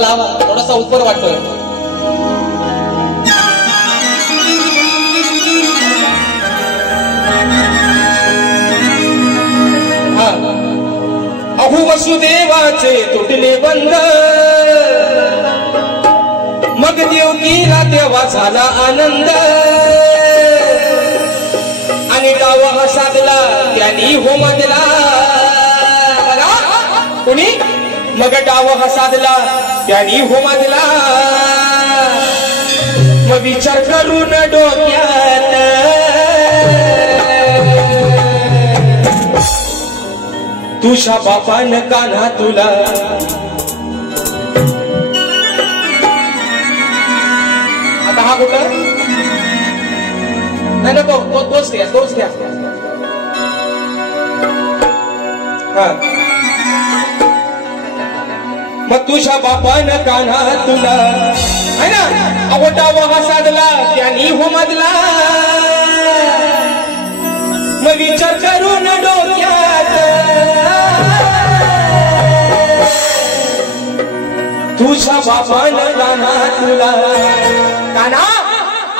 लावा, थोडासा उपर वाटतोय. अहो वसुदेवाचे तुटले बंध, मग देवकीला तेव्हा झाला आनंद. आणि डाव हा साधला त्यांनी होमातला. कुणी? मग डाव हा साधला त्यांनी होमातला. मग विचार करून डोक्यात तुझ्या बापान कान्हा तुला. आता हा कुठं? नाही ना, तोच घ्या. मग तुझ्या बापान कान्हा तुला है ना. अवटा वहा साधला त्यांनी होमदला. मग विचार करून डोक्यात तुझ्या बापान कान्हा तुला. कान्हा,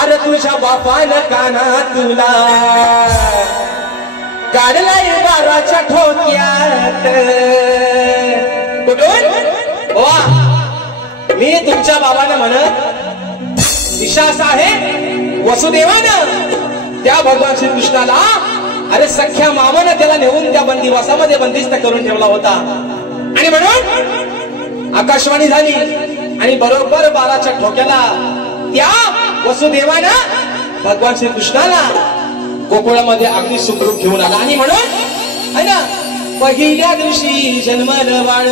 अरे तुझ्या बापान कान्हा तुला काढलाय बाराच्या ठोक्यात. कुठून? वा, मी तुमच्या बाबांना म्हणत दिशा असा आहे वसुदेवानं त्या भगवान श्रीकृष्णाला अरे सख्या मामानं त्याला नेऊन त्या बंदिवासामध्ये बंदिस्त करून ठेवला होता. आणि म्हणून आकाशवाणी झाली आणि बरोबर बाराच्या ठोक्याला त्या वसुदेवानं भगवान श्रीकृष्णाला गोकुळामध्ये अगदी सुखरूप घेऊन आला. आणि म्हणून है ना, पहिल्या दिवशी जन्मलं बाळ.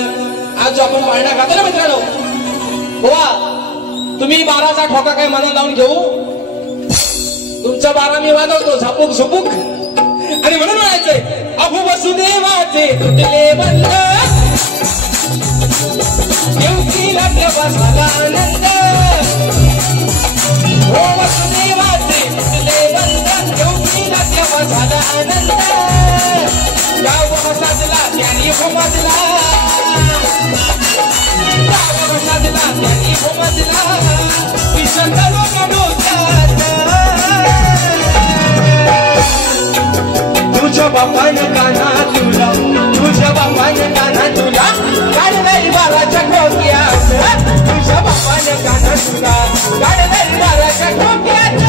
आज जो आपण पाळणा खातो ना मित्रांनो, वा तुम्ही बाराचा ठोका काय मनात लावून घेऊ, तुमचा बारा मी वाजवतो झापूक झुपूक. आणि म्हणून म्हणायचंय अहो वसुदेवाचे तुटले बंध, देवकीला तेव्हा झाला आनंद. हो वसुदेवाचे तुटले बंध, देवकीला तेव्हा झाला आनंद. गाव साजला त्यांनी होमदला. गाव साजला त्यांनी होमदला. विसंत तुझ्या बापान कान्हा तुला, तुझ्या बापान कान्हा तुला काढलाय बाराच्या ठोक्यात. तुझ्या बापान कान्हा तुला काढलाय बाराच्या ठोक्यात.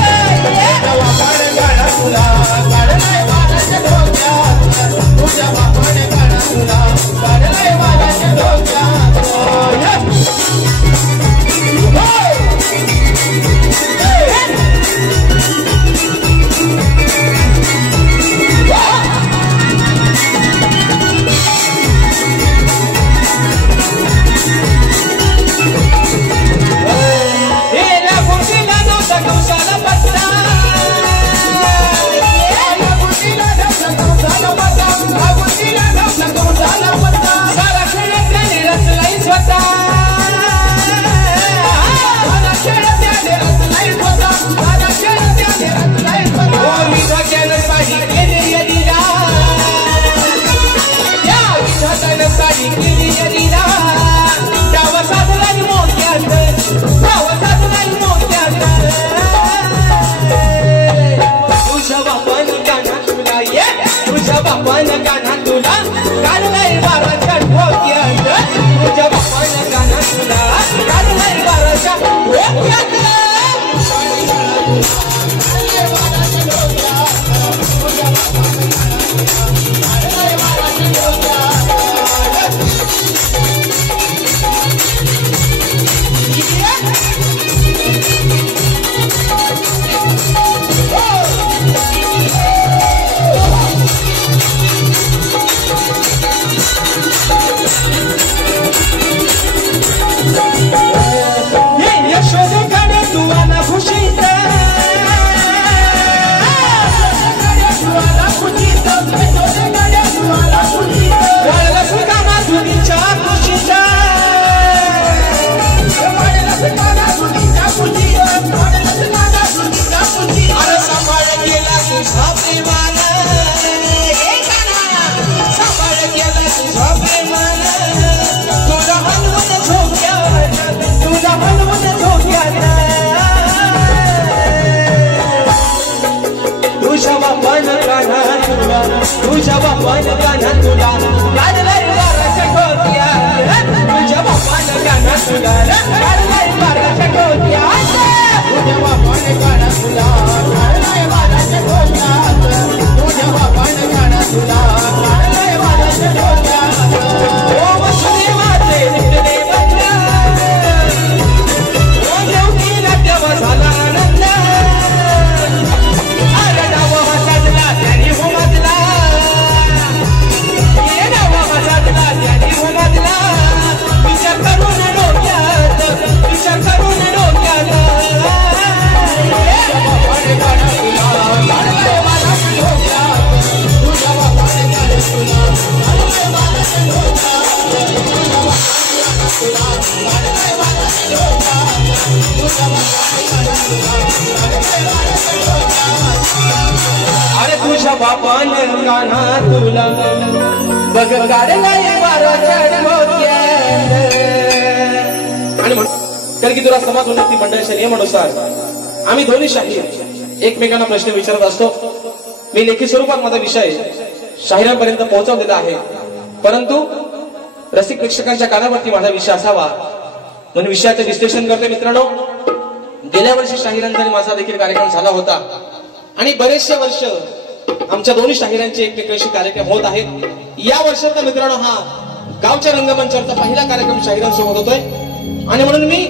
बापान कान्हा तुला काढलाय बाराच्या ठोक्यात. तुझ्या बापान कान्हा तुला काढलाय बाराच्या ठोक्यात. तुझ्या बापानं गाणं तुला काढलंय बाराच्या ठोक्यात तुझ्या बापानं गाणं तुला काढलंय बाराच्या ठोक्यात तुझ्या बापानं गाणं तुला काढलंय बाराच्या ठोक्यात तुझ्या बापानं गाणं तुला काढलंय बाराच्या ठोक्यात ओ वसुदेवाचे निघले बंगला ओ देवकीला तेव्हा झाला आनंद अरे डावा हातातला त्याने हुमतला ये डावा हातातला त्याने हुमतला विचार करून डोक्यात विचार करून डोक्यात तुझ्या बापानं गाणं तुला काढलंय बाराच्या ठोक्यात तुझ्या बापानं गाणं तुला काढलंय बाराच्या ठोक्यात तुझ्या बापानं गाणं तुला काढलंय बाराच्या ठोक्यात तुझ्या बापानं गाणं तुला काढलंय बाराच्या ठोक्यात अरे तुझ्या बापानं गाणं तुला बघ काढलाय बाराच्या ठोक्यात आणि कारण की तुला समाज उन्नती मंडळाच्या नियमानुसार आम्ही दोन्ही शाहीर एकमेकांना प्रश्न विचारत असतो. मी लेखी स्वरूपात माझा विषय शाहिरांपर्यंत पोहोचवलेला आहे, परंतु रसिक प्रेक्षकांच्या कानावरती माझा विषय असावा म्हणून विषयाचं विश्लेषण करतोय. मित्रांनो, गेल्या वर्षी शाहिरांचा माझा देखील कार्यक्रम झाला होता आणि बरेचसे वर्ष आमच्या दोन्ही शाहिरांचे एकमेकांशी कार्यक्रम होत आहेत. या वर्षाचा मित्रांनो हा गावच्या रंगमंचावरचा पहिला कार्यक्रम शाहिरांसोबत होतोय आणि म्हणून मी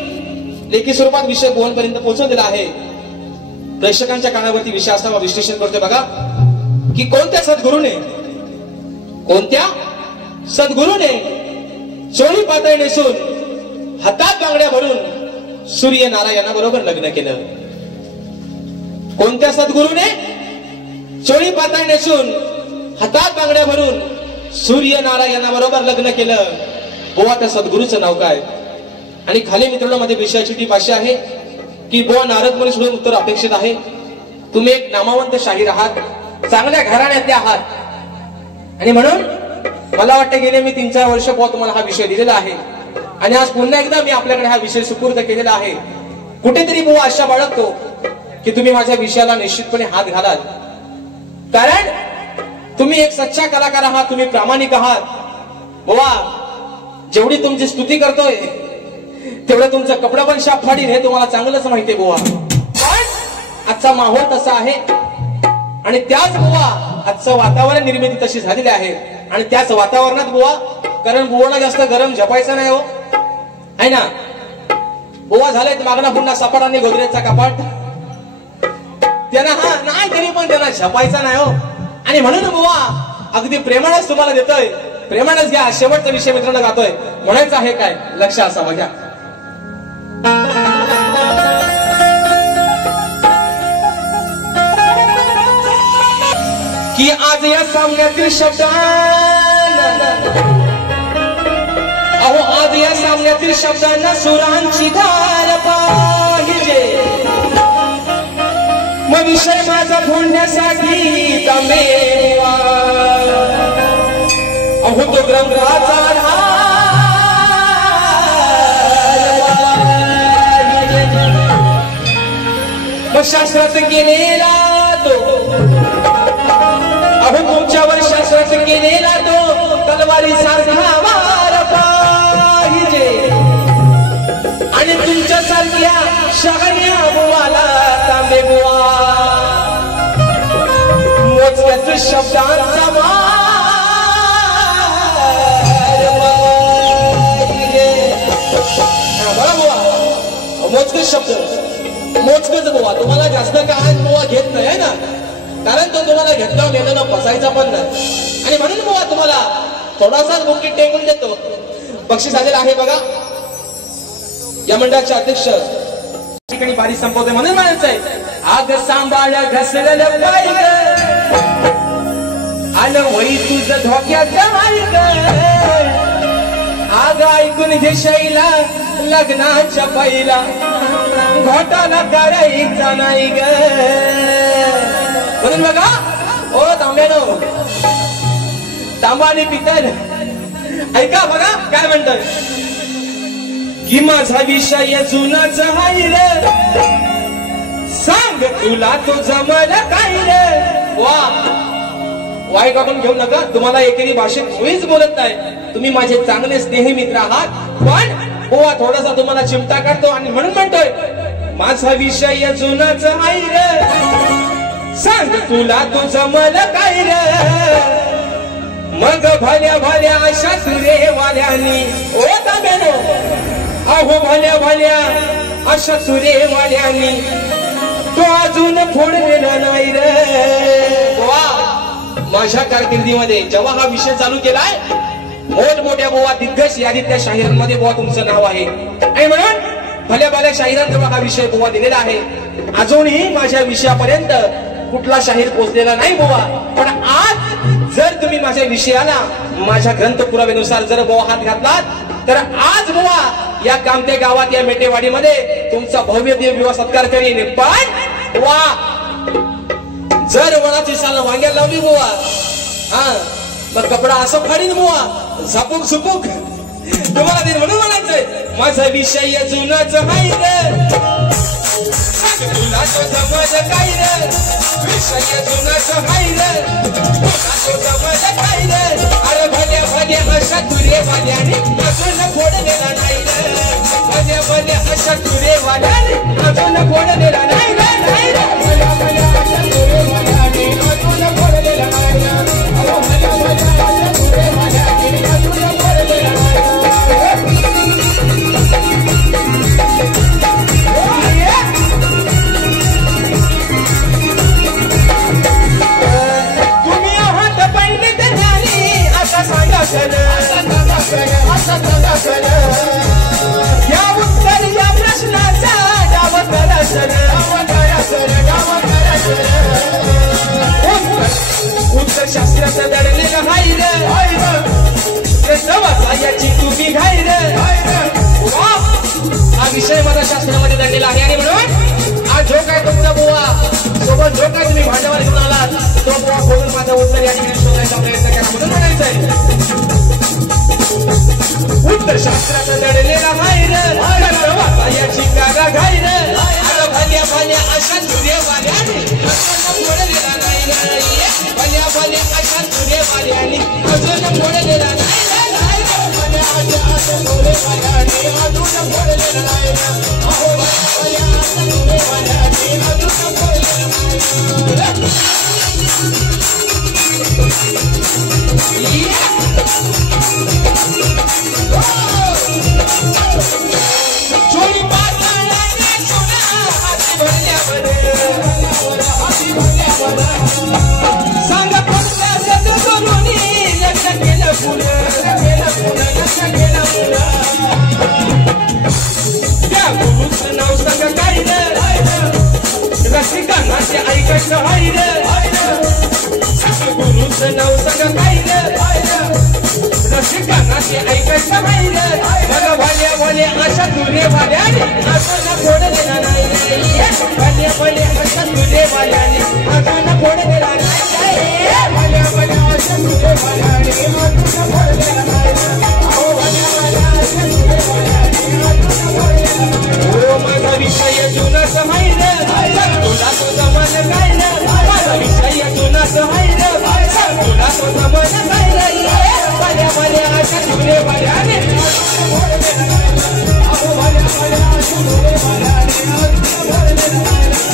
लेखी स्वरूपात विषय गोवांपर्यंत पोहोचवलेला आहे. प्रेक्षकांच्या कानावरती विषय असावा विश्लेषण करतोय बघा की कोणत्या सद्गुरूने चोळी पातळ नेसून हातात बांगड्या भरून सूर्यनारायणाबरोबर लग्न केलं. कोणत्या सद्गुरूने चोळी पातळ नेसून हातात बांगड्या भरून सूर्यनारायणाबरोबर लग्न केलं? बुवा त्या सद्गुरूचं नाव काय? आणि खाली मित्रांनो मध्ये विषयाची टीप अशी आहे की बुवा नारद मुनी सोडून उत्तर अपेक्षित आहे. तुम्ही एक नामवंत शाहीर आहात, चांगल्या घराण्यातले आहात आणि म्हणून मला वाटतं गेले मी 3-4 वर्ष बुवा तुम्हाला हा विषय दिलेला आहे आणि आज पुन्हा एकदा मी आपल्याकडे हा विषय सुपूर्द केलेला आहे. कुठेतरी बुवा आशा बाळगतो की तुम्ही माझ्या विषयाला निश्चितपणे हात घालाल, कारण तुम्ही एक सच्चा कलाकार आहात, तुम्ही प्रामाणिक आहात. बुवा जेवढी तुमची स्तुती करतोय तेवढं तुमचं कपडा पण शाप फाडीन हे तुम्हाला चांगलंच माहितीये बुवा. पण आजचा माहोल तसा आहे आणि त्याच बुवा आजचं वातावरण निर्मिती तशी झालेली आहे आणि त्याच वातावरणात बुवा, कारण बुवाना जास्त गरम झपायचं नाही हो, आहे ना. बुवा झालेत मागणा पुन्हा सपाट आणि गोदरेजचा कपाट, त्यांना हा नाही तरी पण त्यांना झपायचा नाही हो. आणि म्हणून बुवा अगदी प्रेमानेच तुम्हाला देतोय, प्रेमानेच घ्या. शेवटचा विषय मित्रांनो गातोय, म्हणायचं आहे काय लक्ष असावा घ्या. की आज या सामन्यातील शब्दांना, अहो आज या सामन्यातील शब्दांना सुरांची धार पाहिजे. मग विषय माझा फोडण्यासाठी तमेवा, अहो तो ग्रंथाचा मग शास्त्रात गेलेला तो, अहो तुमच्यावर शास्त्रात गेलेला तो तलवारी सारखा वार पाहिजे आणि तुमच्यासारख्या शहाण्या बुवाला तांबे बुवा मोजक्याच शब्दांचा वार बघा बुवा, मोजकच शब्द, मोजकच बुवा. तुम्हाला जास्त काय बुवा घेत नाही ना, कारण तो तुम्हाला घेतला मेलं ना फसायचा पण नाही. आणि म्हणून बुवा तुम्हाला थोडासा बुकीट टेकून देतो. बक्षीस आलेला आहे बघा. या मंडळाचे अध्यक्ष ठिकाणी बारी संपवते म्हणून म्हणायचंय, आग सांभाळ घसरलं पाय ग, आलं वही तुझं धोक्याचं हाय ग. आग ऐकून घे शैला लग्नाच्या पहिला घोटाला करायचा नाही ग. म्हणून बघा ओ तांब्यानो, तांबा आणि पितळ ऐका बघा काय म्हणतात की माझा विषय जुनाच हाय रे, सांग तुला तो जमल काय रे. वा वाईट वाटून घेऊ नका, तुम्हाला एकेरी भाषेत मुळीच बोलत नाही, तुम्ही माझे चांगले स्नेही मित्र आहात, पण बुवा थोडासा तुम्हाला चिमटा काढतो आणि म्हणून म्हणतोय माझा विषय जुनाच आहे रे, सांग तुला तुझं मला काय रे, मग भल्या भल्या अशा सुरेवाल्यानी ओ ताब्यानो, अहो भल्या भल्या अशा सुरेवाल्यानी तो अजून फोडलेला नाही रे. बुवा माझ्या कारकिर्दीमध्ये जेव्हा हा विषय चालू केलाय, मोठमोठ्या बुवा दिग्गज यादीतल्या शाहिरांमध्ये बुवा तुमचं नाव आहे आणि म्हणून भल्या भल्या शाहिरांजवळ हा विषय बुवा दिलेला आहे. अजूनही माझ्या विषयापर्यंत कुठला शाहीर पोहोचलेला नाही बुवा, पण आज जर तुम्ही माझ्या विषयाला माझ्या ग्रंथ पुराव्यानुसार जर बुवा हात घातलात, तर आज बुवा या कामते गावात या मेटेवाडीमध्ये तुमचा भव्य दिव्य विवाह सत्कार करीन. पण बुवा जर वडाची साल वांग्याला लावली बुवा, हा मग कपडा असं फाडीन बुवा, झपूक झुपूक तुम्हाला ते म्हणून म्हणायचंय माझा विषय जुनाच हाय रे, तुला तो जमत काय रे, विषय जुनाच हाय रे, तुला तो जमत काय रे, अरे भले भले अशा तुरेवाल्याने अजून फोडलेला नाही रे, भले भले अशा तुरेवाल्याने अजून फोडलेला नाही रे, नाही रे, भले भले अशा तुरेवाल्याने अजून फोडलेला नाही रे, अरे भले भले अशा तुरेवाल्याने अजून फोडलेला नाही रे. या उत्तर या प्रश्नाचा डाव करा सर, उत्तर शास्त्राचं दडलेलं हाय रे, याची तुम्ही घाय रे. हा विषय माझ्या शास्त्रामध्ये दडलेला आहे आणि म्हणून आज जो काय तुमचा बुवा सोबत जो काय तुम्ही भांडवल घेऊन आलात, तो बुवा खोलून माझं उत्तर या ठिकाणी शोधायचा प्रयत्न करा म्हणून म्हणायचंय. उत्तर शास्त्राचं दडलेला हाय रे, याची कारा घाय रे, अरे भल्या भल्या अशा तुरेवाल्याने अजून फोडलेला नाही रे, भल्या भल्या अशा तुरेवाल्याने अजून फोडलेला नाही रे, भल्या अशा तुरेवाल्याने अजून फोडलेला नाही रे, अहो भल्या अशा तुरेवाल्याने अजून फोडलेला नाही रे. चोरी पातळाने सोना हाती भरल्यावर, सांगा कोणत्या सद्गुरूंनी लक्ष केलं पुढं, लक्ष केलं पुढं, त्या गुरुचं नाव सांगा काय रे, रसिकांना ते ऐकायचं हाय रे, गुरुचं नाव सांगा काय रे, रसिकांना ते ऐकायचं हाय रे, बघा भल्या भल्या अशा तुरेवाल्याने अजून फोडलेला नाही रे, भल्या भल्या अशा तुरेवाल्याने अजून फोडलेला नाही रे, भल्या भल्या अशा तुरेवाल्याने अजून फोडलेला नाही रे, अहो भल्या भल्या अशा तुरेवाल्याने अजून फोडलेला नाही रे. ओ माझा विषय जुनाच हाय रे, तुला तो जमत काय रे, माझा विषय जुनाच हाय रे, तुला तो जमत काय रे, भल्या भल्या अशा तुरेवाल्याने अजून फोडलेला नाही रे, अहो भल्या भल्या अशा तुरेवाल्याने अजून फोडलेला नाही रे,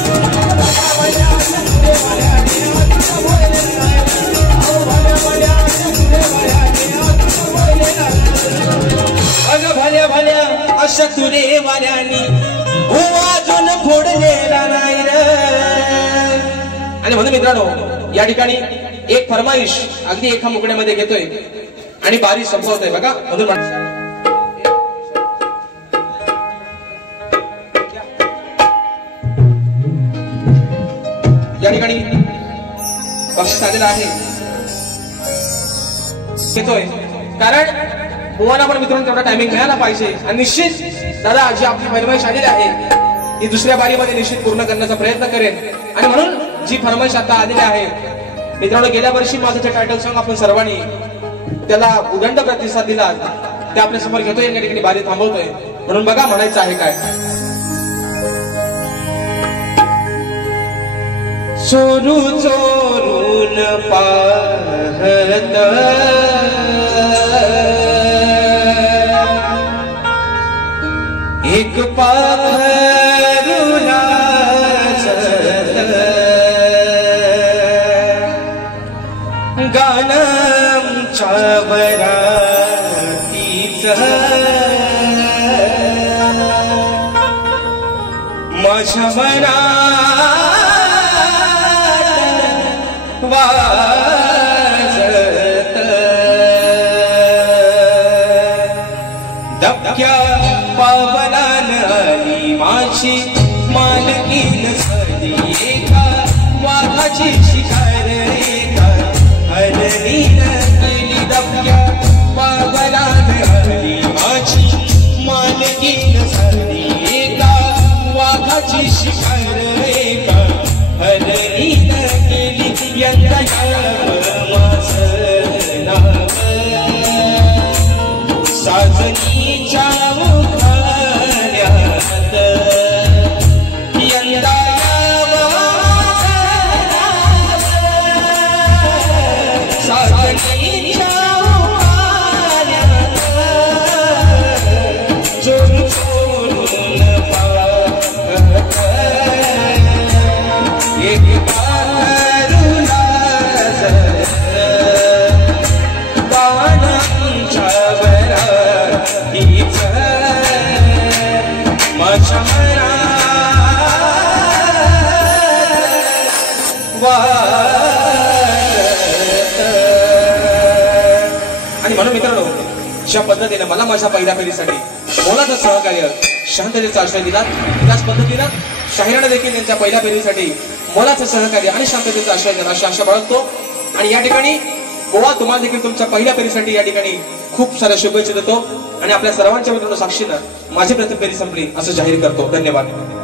भल्या भल्या अशा तुरेवाल्याने अजून फोडलेला नाही रे, अहो भल्या भल्या अशा तुरेवाल्याने अजून फोडलेला नाही रे. अगं भल्या भल्या अशा तुरेवाल्याने अजून फोडलेला नाही रे. आणि म्हणून मित्रांनो या ठिकाणी एक फरमाईश अगदी एका मुकड्यामध्ये घेतोय आणि बारी संपवतोय बघा. म्हणून या ठिकाणी बक्षीस आलेलं आहे घेतोय, कारण बुवाला पण मित्रांनो तेवढा टायमिंग मिळाला पाहिजे आणि निश्चित दादा जी आपली फरमाईश आलेली आहे ती दुसऱ्या बारीमध्ये निश्चित पूर्ण करण्याचा प्रयत्न करेन. आणि म्हणून जी फरमाईश आता आलेली आहे मित्रांनो, गेल्या वर्षी माझं जे टायटल सॉंग आपण सर्वांनी त्याला उदंड प्रतिसाद दिला ते आपल्या समोर घेतोय, या ठिकाणी बारी थांबवतोय. म्हणून बघा म्हणायचं आहे काय. चोरू चोरू चोरून पाहत एक पाखरुला गाणंच्या वरातीचं माझ्या मनात वाजत दबक्या पावलान आली माझी मालकीन झाली एका वाघाची शिकार एका हरणीन केली दबक्या पावलान आली माझी मालकीन झाली एका वाघाची शिकार एका हरणीन केली यंदा माझं नाव साजनीच्या मुखाण्यात यंदा साजनीच्या मुखाण्यात चोरून चोरून पाहत एक पाखरुला गाणंच्या वरातीचं माझ्या मनात वाजत. आणि म्हणून मित्रांनो, अशा पद्धतीने मला माझ्या पहिल्या फेरीसाठी मोलाचं सहकार्य शांततेचा आश्रय दिला. त्याच पद्धतीनं शाहिराने देखील त्यांच्या पहिल्या फेरीसाठी मोलाचं सहकार्य आणि शांततेचा आश्रय दिला अशी आशा बाळगतो. आणि या ठिकाणी गोवा तुम्हाला देखील तुमच्या पहिल्या फेरीसाठी या ठिकाणी खूप साऱ्या शुभेच्छा देतो आणि आपल्या सर्वांच्या मित्रांनो साक्षीनं माझी प्रथम फेरी संपली असं जाहीर करतो. धन्यवाद.